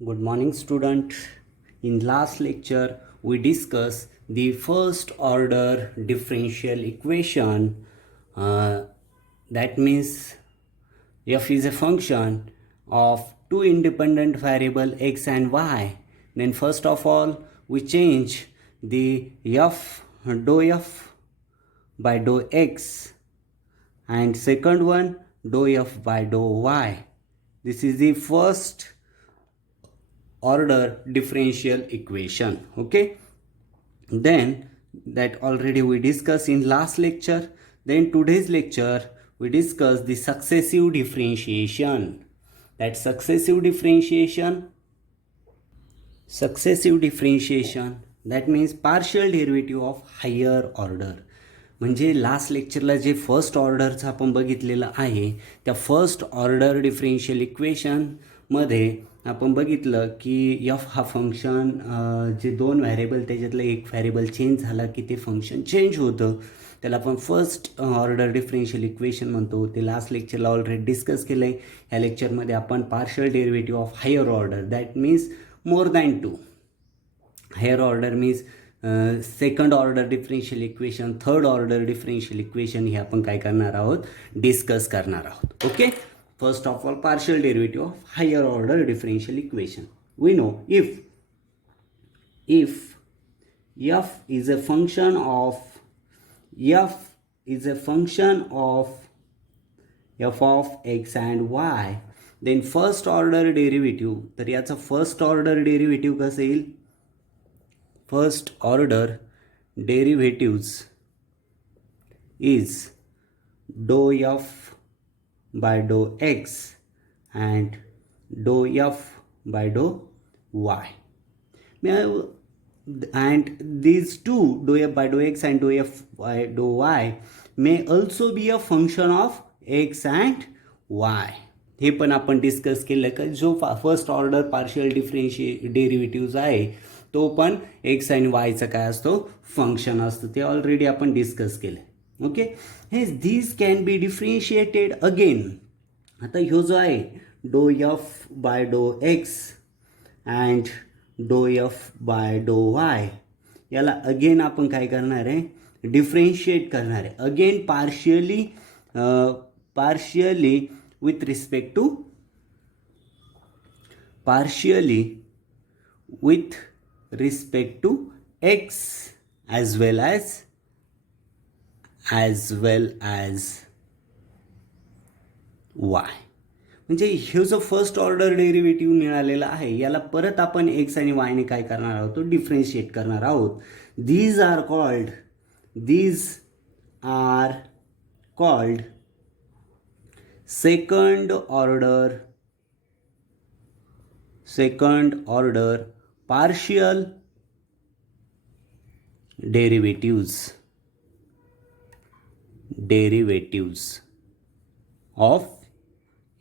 Good morning, student. In last lecture, we discussed the first order differential equation. Uh, that means f is a function of two independent variable x and y. Then first of all, we change the f by dou x, and second one dou f by dou y. This is the first order differential equation. Okay, then that already we discussed in last lecture. Then today's lecture we discuss the successive differentiation. That successive differentiation, that means partial derivative of higher order. म्हणजे last लेक्चरला जे first ऑर्डरचं आपण बघितलेलं आहे त्या first order differential इक्वेशनमध्ये आपण बघितलं की एफ हा फंक्शन जे दोन व्हॅरिएबल त्याच्यातलं एक व्हॅरिएबल चेंज झाला की ते फंक्शन चेंज होतं, त्याला आपण फर्स्ट ऑर्डर डिफरेन्शियल इक्वेशन म्हणतो. ते लास्ट लेक्चरला ऑलरेडी डिस्कस केलं आहे. ह्या लेक्चरमध्ये आपण partial derivative of higher order, that means more than two. Higher order means second order differential equation, third order differential equation हे आपण काय करणार आहोत, डिस्कस करणार आहोत. Okay, first of all partial derivative of higher order differential equation. We know if f is a function of f of x and y, then first order derivative, तर याचा first order derivative कसं येईल, first order derivatives is dou f by dou x and dou f by dou y. And these two, dou f by dou x and dou f by dou y, may also be a function of x and y. हे पण आपण discuss केलं का जो first order partial derivative आहे तो पण x आणि वायचा काय असतो, फंक्शन असतो. ते ऑलरेडी आपण डिस्कस केलं. ओके, हे दिस कॅन बी डिफरेन्शिएटेड अगेन. आता ह्यो जो आहे डो एफ बाय डो एक्स अँड डो एफ बाय डो वाय, याला अगेन आपण काय करणार आहे, डिफरेन्शिएट करणार आहे. Again partially with respect to x as well as y. म्हणजे हे जो फर्स्ट ऑर्डर डेरिव्हेटिव्ह मिळालेला आहे याला परत आपण एक्स आणि वायने काय करणार आहोत, तो डिफरेन्शिएट करणार आहोत. These are called second order partial derivatives of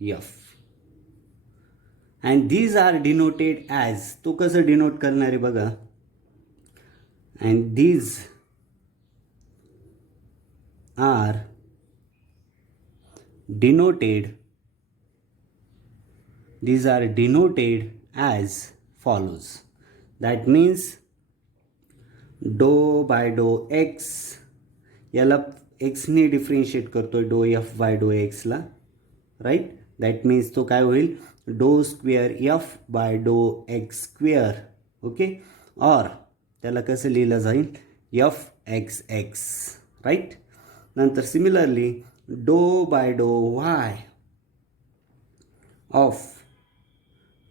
f, and these are denoted as, तो कसं डिनोट करणार आहे बघा, and these are denoted as follows. That means dou by dou x, याला x ने डिफरेन्शिएट करतोय डो एफ बाय डो एक्सला, राईट. दॅट मीन्स तो काय होईल, डो स्क्वेअर एफ बाय डो एक्स स्क्वेअर. ओके, और त्याला कसं लिहिलं जाईल, एफ एक्स एक्स, राईट. नंतर सिमिलरली डो बाय डो y of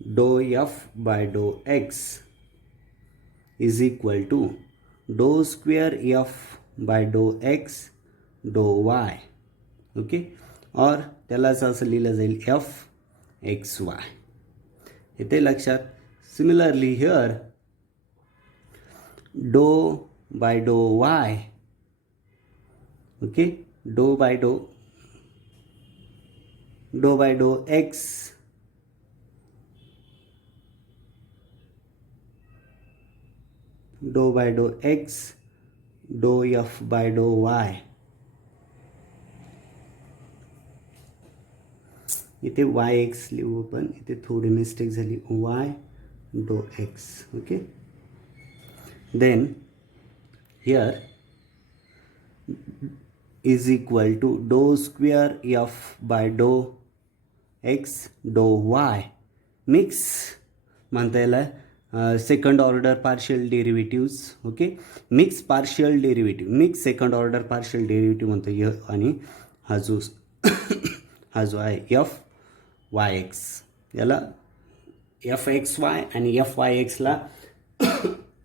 dou f by डो x is equal to dou square F by डो एक्स डो वाय. ओके, और त्यालाच असं लिहिलं जाईल एफ एक्स वाय. इथे लक्षात. सिमिलरली हिअर डो बाय डो वाय, ओके, डो बाय डो एक्स डो बाय डो एक्स डो एफ बाय डो वाय. इथे वाय एक्स लिहू, पण इथे थोडी मिस्टेक झाली, Y dou x. Okay, then here is equal to dou square f by dou x dou y mix म्हणता येईल second order partial derivatives. Okay, mix partial derivative, mix second order partial derivative म्हणतो य. आणि हा जो हा जो आहे एफ वाय एक्स, याला एफ एक्स वाय आणि एफ वाय एक्सला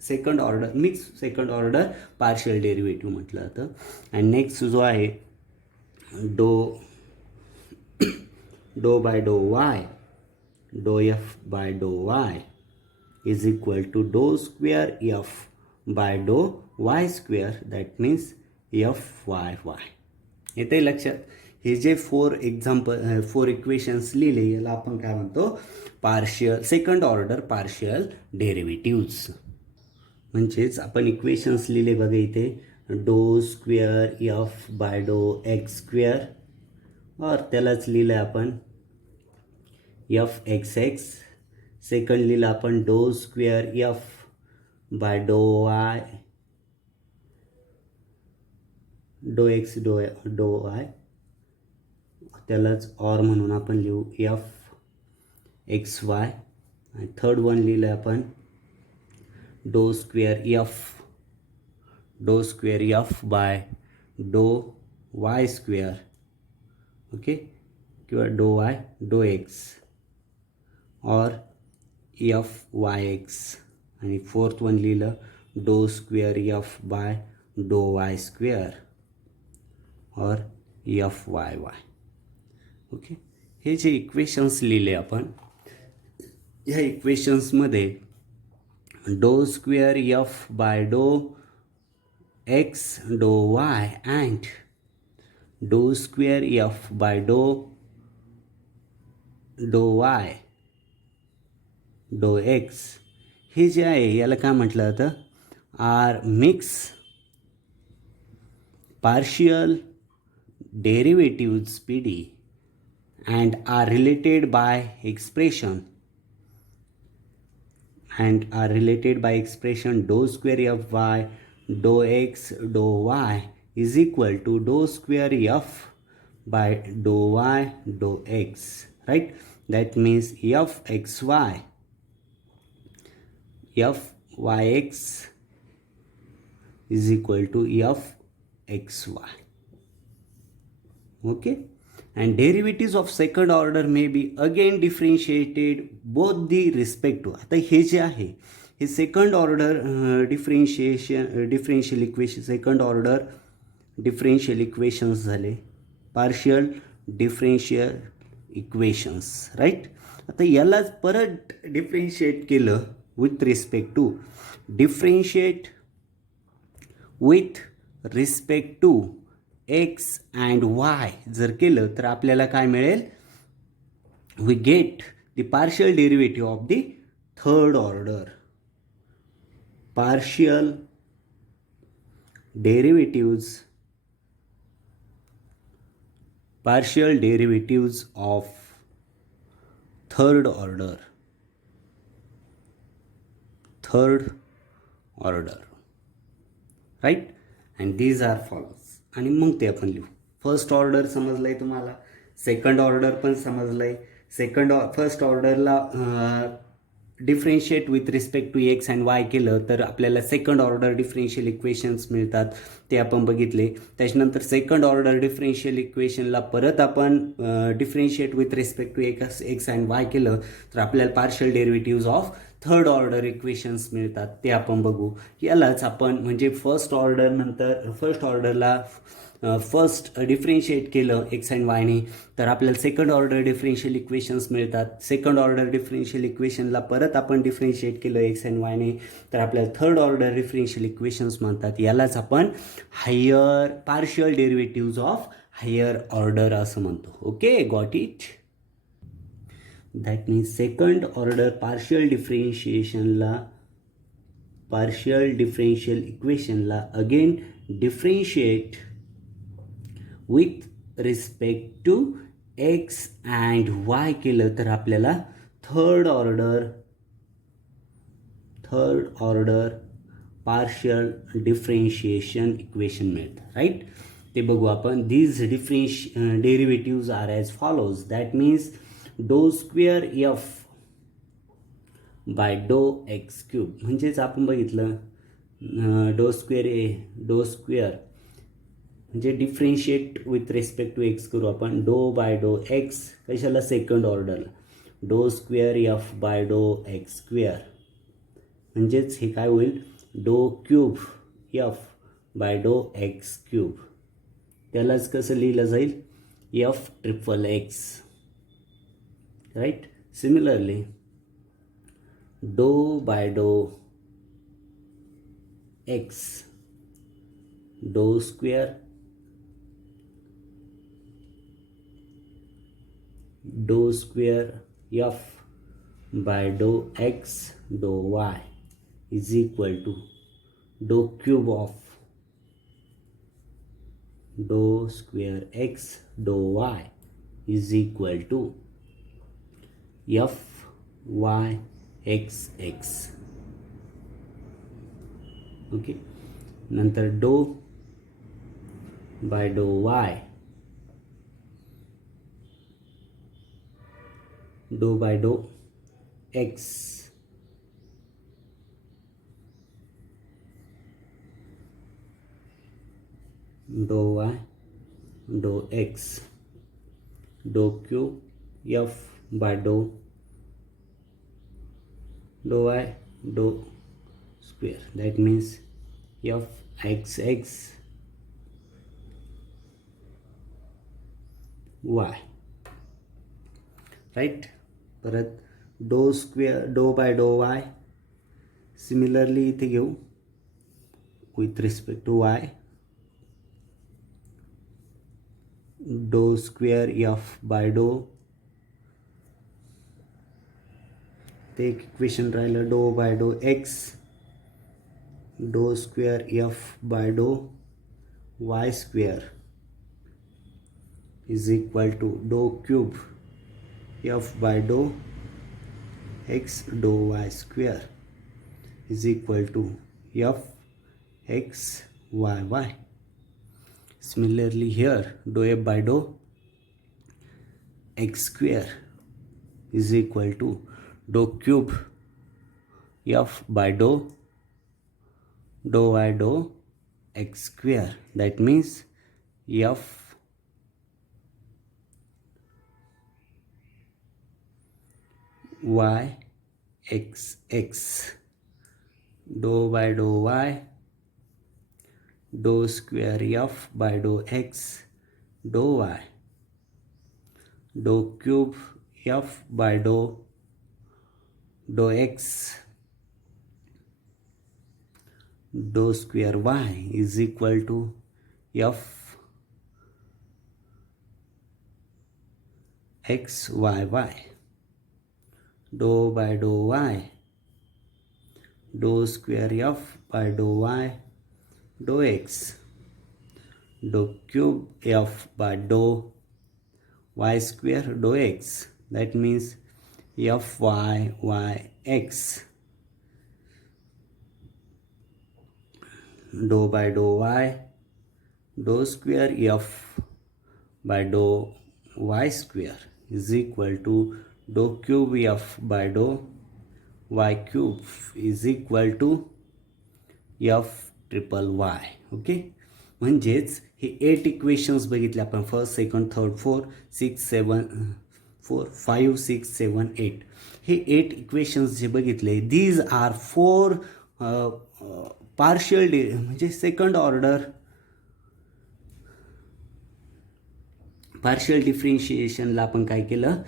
second order mix second order partial derivative म्हटलं जातं. आणि नेक्स्ट जो आहे डो बाय डो वाय, डो एफ बाय डो Y is equal to dou square F by डो y square, that means f y y. येते लक्षात. हे जे 4 इक्वेशन्स लिहिले याला आपण काय म्हणतो, partial second order partial derivatives. म्हणजेच आपण इक्वेशन्स लिहिले बघा इथे, डो स्क्वेअर एफ बाय डो एक्स स्क्वेअर, और त्यालाच लिहिलं आहे आपण एफ एक्स एक्स. सेकंड लिहिलं आपण डो स्क्वेअर एफ बाय डो वाय डो एक्स डो वाय, त्यालाच ऑर म्हणून आपण लिहू एफ एक्स वाय. आणि थर्ड वन लिहिलं आहे आपण डो स्क्वेअर एफ बाय डो वाय स्क्वेअर. ओके, किंवा डो वाय डो एक्स और एफ वाय एक्स. आणि फोर्थ वन लिहिलं डो स्क्वेअर एफ बाय डो वाय स्क्वेअर और एफ वाय वाय. ओके, हे जे इक्वेशन्स लिहिले आपण, ह्या इक्वेशन्समध्ये डो स्क्वेअर एफ बाय डो एक्स डो Y and do square F by डो वाय डो एक्स, हे जे आहे याला काय म्हटलं जातं, are mixed partial derivatives P D and are related by expression dou square f y dou x dou y is equal to dou square f by dou y dou x, right? That means f x is equal to f x y. Okay, and derivatives of second order may be again differentiated both the respect to. आता हे जे आहे हे second order differential equation, second order differential equations झाले, partial differential equations, right. आता यालाच परत differentiate केलं with respect to, differentiate with respect to x and Y जर केलं तर आपल्याला काय मिळेल, we get the partial derivative of the third order. Partial derivatives of third order, right. And these are follows. आणि मग ते आपण लिहू. फर्स्ट ऑर्डर समजलं आहे तुम्हाला, सेकंड ऑर्डर पण समजलं आहे. फर्स्ट ऑर्डरला differentiate with respect to x and Y केलं तर आपल्याला सेकंड ऑर्डर डिफरेन्शियल इक्वेशन्स मिळतात, ते आपण बघितले. त्याच्यानंतर सेकंड ऑर्डर डिफरेन्शियल इक्वेशनला परत आपण differentiate with respect to x and Y केलं तर आपल्याला partial derivatives of third order equations मिळतात, ते आपण बघू. यालाच आपण म्हणजे फर्स्ट ऑर्डरला फर्स्ट डिफरेन्शिएट केलं एक्स अँड वायने तर आपल्याला सेकंड ऑर्डर डिफरेन्शियल इक्वेशन्स मिळतात. सेकंड ऑर्डर डिफरेन्शियल इक्वेशनला परत आपण डिफरेन्शिएट केलं एक्स अँड वायने तर आपल्याला थर्ड ऑर्डर डिफरेन्शियल इक्वेशन्स म्हणतात. यालाच आपण higher partial derivatives of higher order असं म्हणतो. Okay, got it. That means second order partial differential इक्वेशनला again differentiate with respect to x and Y केलं तर आपल्याला third order third order partial differentiation equation मिळतं, राईट. ते बघू आपण. These derivatives are as follows. That means dou square F by डो x cube. म्हणजेच आपण बघितलं डो स्क्वेअर म्हणजे differentiate with respect to x करू आपण. डो बाय डो एक्स कशाला, सेकंड ऑर्डरला. डो स्क्वेअर एफ बाय डो एक्स स्क्वेअर म्हणजेच हे काय होईल, डो क्यूब एफ बाय डो एक्स क्यूब. त्यालाच कसं लिहिलं जाईल, F triple X, right. Similarly डो बाय डो एक्स डो square do square F by डो एक्स डो वाय इज इक्वल टू डो cube of do square X डो Y is equal to F Y X X. Okay. नंतर do by डो Y डो बाय डो एक्स डो Y do x do cube F by do y do square. That means F x X Y, right. परत do square डो by डो Y similarly इथे घेऊ विथ रिस्पेक्ट टू वाय. डो स्क्वेअर एफ बाय डो, ते एक इक्वेशन राहिलं. डो बाय डो एक्स डो स्क्वेअर एफ बाय डो y square is equal to डो क्यूब एफ बाय डो एक्स डो y square is equal to f x y y. Similarly here dou f by dou x square is equal to dou cube f by dou y dou x square. That means f y x x dou by dou y dou square f by dou x dou y dou cube f by dou x dou square y is equal to f x y y dou by dou y dou square f by dou y dou x dou cube f by dou y square dou x. That means f y y x dou by dou y dou square f by dou y square is equal to dou cube f by dou y cube is equal to f triple Y. Okay. म्हणजेच हे 8 equations बघितले आपण. First second third 5 6 7 8 हे 8 equations जे बघितले these R 4 partial म्हणजे second order partial डिफरेन्शिएशनला आपण काय केलं,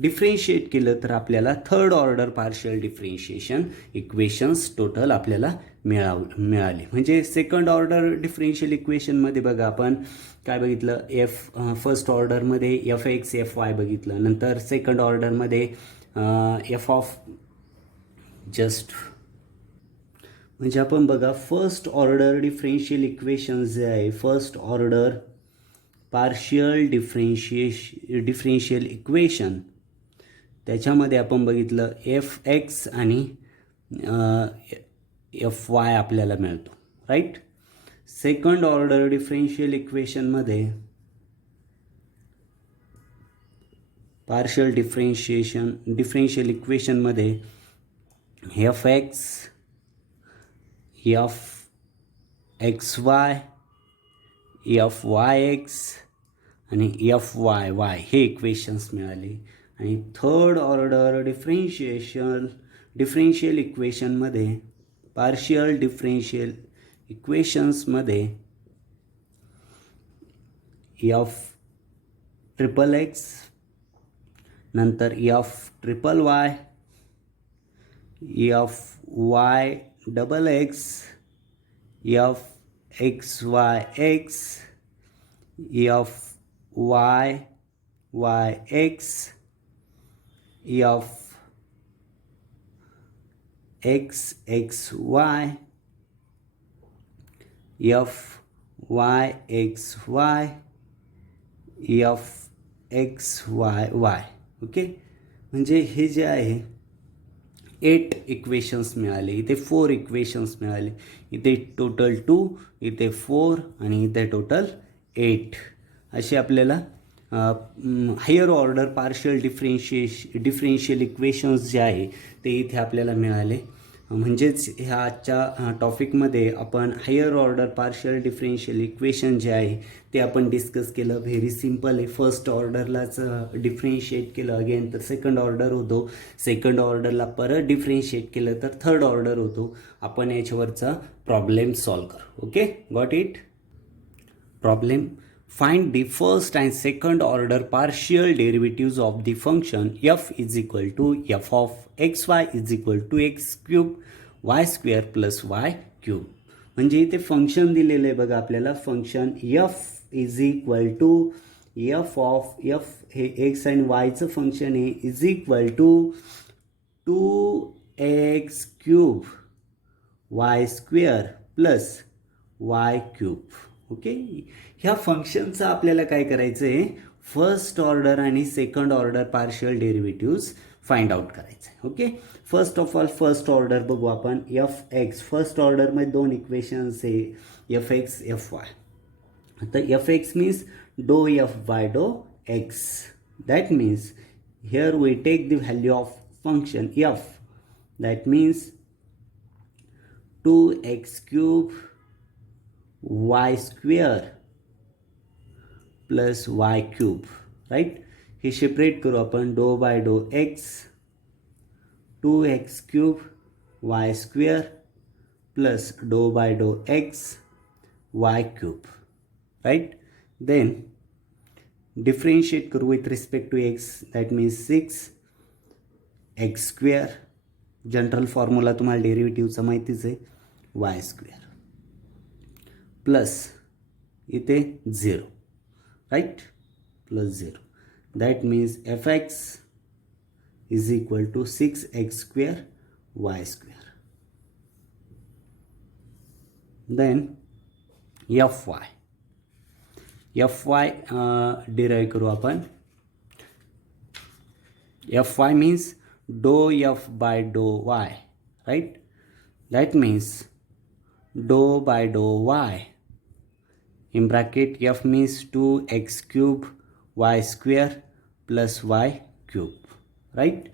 डिफरेन्शिएट केलं तर आपल्याला third order partial differentiation equations total आपल्याला मिळाले. म्हणजे सेकंड ऑर्डर डिफरेन्शियल इक्वेशनमध्ये बघा आपण काय बघितलं, फर्स्ट ऑर्डरमध्ये एफ एक्स एफ वाय बघितलं. नंतर सेकंड ऑर्डरमध्ये एफ ऑफ जस्ट म्हणजे आपण बघा फर्स्ट ऑर्डर डिफरेन्शियल इक्वेशन जे आहे first order partial differential equation त्याच्यामध्ये आपण बघितलं एफ एक्स आणि एफ वाय आपल्याला मिळतो, राईट. सेकंड ऑर्डर डिफरेन्शियल इक्वेशनमध्ये पार्शियल डिफरेन्शियल इक्वेशनमध्ये f x, f x y, f Y x आणि एफ वाय वाय हे इक्वेशन्स मिळाले. आणि थर्ड ऑर्डर डिफरेन्शियल इक्वेशनमध्ये पार्शियल डिफरेन्शियल इक्वेशन्समध्ये एफ ट्रिपल एक्स, नंतर f triple y, f y double x, f x y x, F y y x, f x X y, f Y x y, f x y Y. Okay, म्हणजे हे जे आहे 8 equations मिळाले. इथे 4 equations मिळाले. इथे total 2, इथे 4 आणि इथे टोटल 8 असे आपल्याला higher order partial differential equations जे आहे ते इथे आपल्याला मिळाले. म्हणजेच ह्या आजच्या टॉपिकमध्ये आपण higher order partial differential equation जे आहे ते आपण डिस्कस केलं. व्हेरी सिम्पल आहे. फर्स्ट ऑर्डरलाच डिफरेन्शिएट केलं अगेन तर सेकंड ऑर्डर होतो. सेकंड ऑर्डरला परत डिफरेन्शिएट केलं तर थर्ड ऑर्डर होतो. आपण याच्यावरचा प्रॉब्लेम सॉल्व करू. Okay, got it. Problem: find the first and second order partial derivatives of the function f is equal to f of xy is equal to x cube y square plus y cube. म्हणजे इथे function दिलेलं आहे बघा आपल्याला. Function f is equal to F of F हे X आणि वायचं function आहे is equal to 2x cube Y square plus Y cube. Okay, ह्या फंक्शनचं आपल्याला काय करायचं आहे, फर्स्ट ऑर्डर आणि second order partial derivatives find out करायचं आहे. Okay, first of all first order बघू आपण. एफ एक्स फर्स्ट ऑर्डरमध्ये 2 इक्वेशन्स आहे, एफ एक्स एफ वाय. आता F X means dou f by डो x. That means here we take the value of function f. That means 2x cube y square plus y cube. Right, हे separate करू आपण. Dou by डो x 2x cube y square plus डो by डो x y cube. Right, then differentiate करू with respect to x. That means 6x square. General formula तुम्हाला डेरिव्हेटिव्हचा माहितीच आहे, y स्क्वेअर प्लस इथे 0. Right, plus 0. That means F x is equal to 6x square y square. Then f y derive करू आपण. F y means dou f by डो y. Right, that means dou by डो y in bracket f means 2x cube y square plus y cube. Right,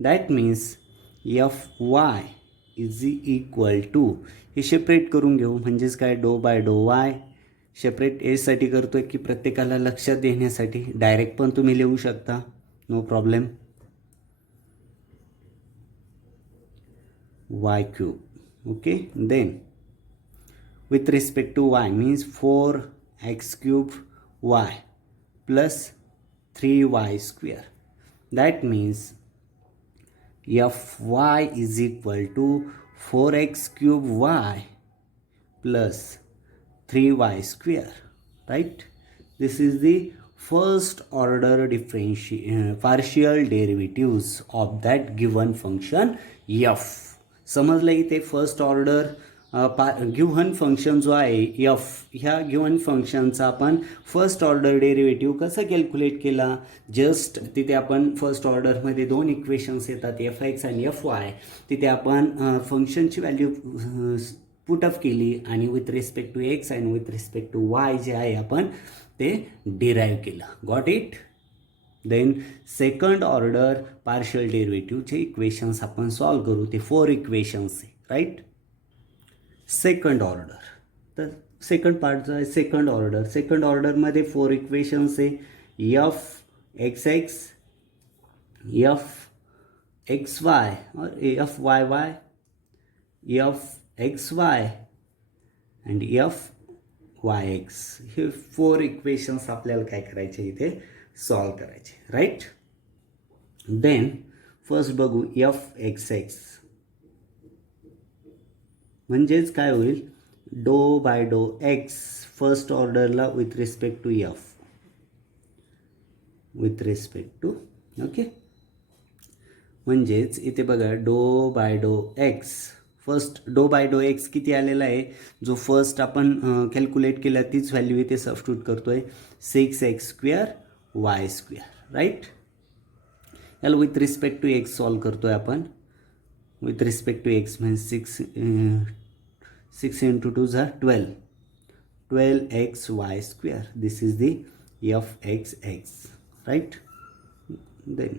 that means fy is equal to, हे separate करून घेऊ. म्हणजेच काय, डो by डो Y separate एसाठी करतोय की प्रत्येकाला लक्षात देण्यासाठी. डायरेक्ट पण तुम्ही लिहू शकता, no problem. y cube. Okay, then with respect to y means 4x cube y plus 3y square. That means fy is equal to 4x cube y plus 3y square. Right, this is the first order partial derivatives of that given function f. समजलं इथे first order given function जो आहे F, ह्या given फंक्शनचा आपण first order derivative कसं calculate केला. Just तिथे आपण फर्स्ट ऑर्डरमध्ये दोन इक्वेशन्स येतात एफ एक्स आणि एफ वाय. तिथे आपण फंक्शनची व्हॅल्यू पुटअप केली आणि विथ रिस्पेक्ट टू एक्स आणि विथ रिस्पेक्ट टू वाय जे आहे आपण ते डिराईव्ह केलं. Got it. Then second order partial डेरिव्हेटिव्हचे इक्वेशन्स आपण सॉल्व करू. ते 4 इक्वेशन्स आहे, राईट. सेकंड ऑर्डर, तर सेकंड पार्ट जो आहे सेकंड ऑर्डर. सेकंड ऑर्डरमध्ये 4 इक्वेशन्स आहे. F x x, f x y और f y y, f x y and f Y x. हे 4 इक्वेशन्स आपल्याला काय करायचे इथे सॉल्व करायचे, राईट. देन फर्स्ट बघू एफ एक्स एक्स म्हणजेच काय होईल, डो बाय डो एक्स फर्स्ट ऑर्डरला with respect to f, with respect to, okay. म्हणजेच इथे बघा डो बाय डो एक्स, फर्स्ट डो बाय डो एक्स किती आलेला आहे, जो फर्स्ट आपण कॅल्क्युलेट केला तीच व्हॅल्यू इथे सबस्टिट्यूट करतोय 6x² y², राईट. याला with respect to x solve करतोय आपण. विथ रिस्पेक्ट टू एक्स म्हणजे 6 into 2 is 12, 12xy². This is the fxx, right. Then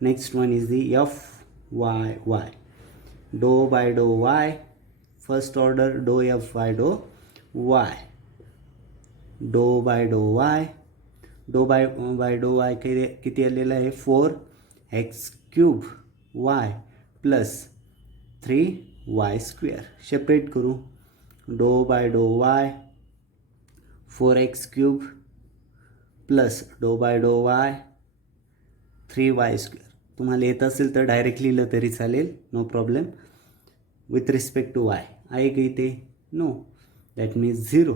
next one is the fyy, dou by dou y, first order dou fy dou y, dou by dou y, dou by dou y किती आलेला आहे 4x³ y plus 3y². Separate करू. Do by डो Y 4x³ plus डो by डो Y 3y². तुम्हाला येत असेल तर डायरेक्ट लिहिलं तरी चालेल, no problem. With respect to Y आहे का इथे, नो, दॅट मीन्स 0.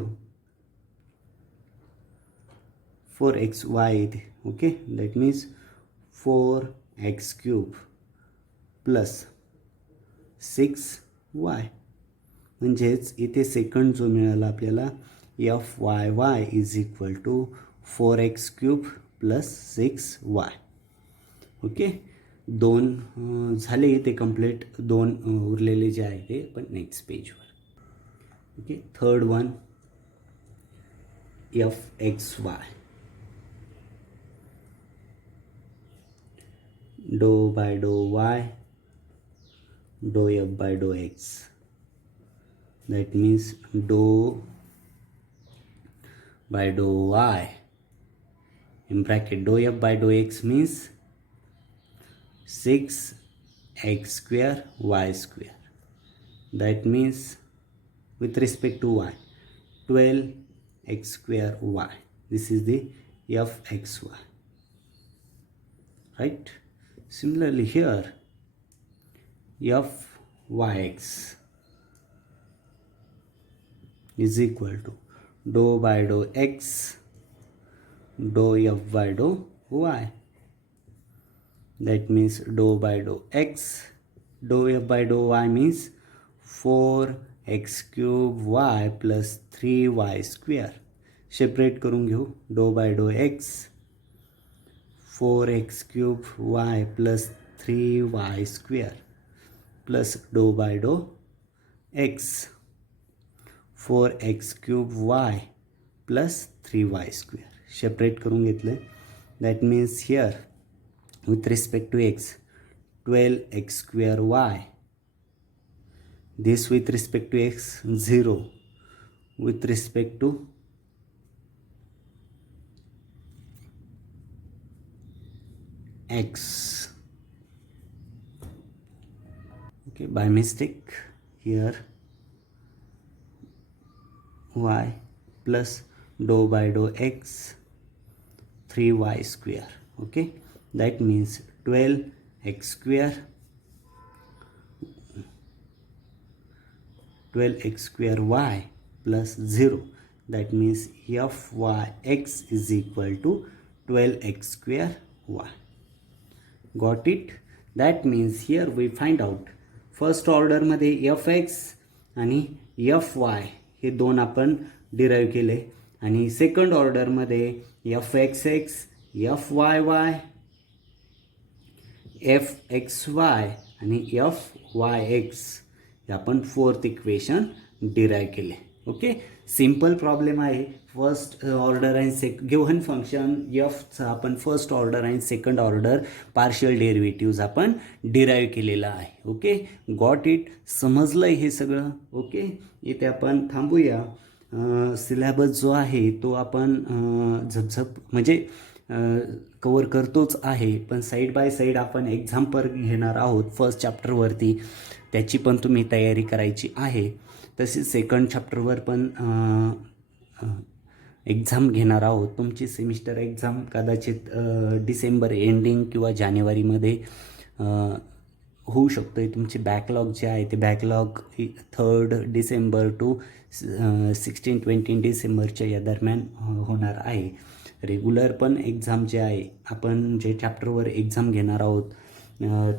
4xy इथे, okay. That means 4x³ plus 6y. म्हणजेच इथे सेकंड जो मिळाला आपल्याला FYY is equal to 4x³ plus 6y. Okay. 2 झाले इथे कंप्लीट. 2 उरलेले जे आहे ते पण नेक्स्ट पेजवर. ओके. थर्ड वन FXY, डो बाय डो Y dou f by dou x. That means dou by dou y in bracket dou f by dou x means 6x² y². That means with respect to y 12x² y. This is the fxy, right. Similarly here fyx is equal to dou by dou x dou f by dou y. That means dou by dou x dou f by dou y means 4x³ y plus 3y². Separate करून घेऊ. डो by डो x 4x³ y plus 3y² plus डो by डो x 4x³ y plus 3y². Separate करून घेतलं. That means here with respect to x 12x² y. This with respect to x 0. With respect to x, okay, by mistake here y plus dou by dou x 3y². Okay, that means 12x² y plus 0. That means fyx is equal to 12x² y. Got it. That means here we find out first order मध्ये fx आणि f Y हे दोन आपण derive केले. आणि second ऑर्डरमध्ये F x x, F y y, f x y आणि f Y x हे आपण फोर्थ इक्वेशन डिराईव्ह केले. ओके, सिम्पल प्रॉब्लेम आहे. फर्स्ट ऑर्डर आणि गिव्हन फंक्शन एफचा आपण फर्स्ट ऑर्डर आणि सेकंड ऑर्डर पार्शियल डेरिव्हेटिव्ज आपण डिराईव्ह केलेला आहे. ओके, गॉट इट, समजलं आहे हे सगळं. ओके, इथे आपण थांबूया. सिलॅबस जो आहे तो आपण झपझप म्हणजे कवर करतोच आहे, पण साईड बाय साईड आपण एक्झाम्पल घेणार आहोत फर्स्ट चॅप्टरवरती, त्याची पण तुम्ही तयारी करायची आहे. तसेच सेकंड चॅप्टरवर पण एक्झाम घेणार आहोत. तुमची सेमिस्टर एक्झाम कदाचित डिसेंबर एंडिंग किंवा जानेवारीमध्ये होऊ शकतो आहे. तुमचे बॅकलॉग जे आहे ते बॅकलॉग 3 डिसेंबर टू 16-20 डिसेंबरच्या या दरम्यान होणार आहे. रेग्युलर पण एक्झाम जे आहे, आपण जे चॅप्टरवर एक्झाम घेणार आहोत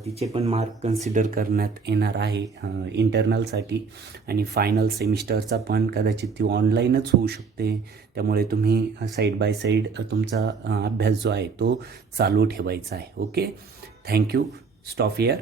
तिचे पण मार्क कन्सिडर करण्यात येणार आहे इंटरनलसाठी. आणि फायनल सेमिस्टरचा पण कदाचित ती ऑनलाईनच होऊ शकते. त्यामुळे तुम्ही साईड बाय साईड तुमचा अभ्यास जो आहे तो चालू ठेवायचा आहे. Okay, thank you. Stop here.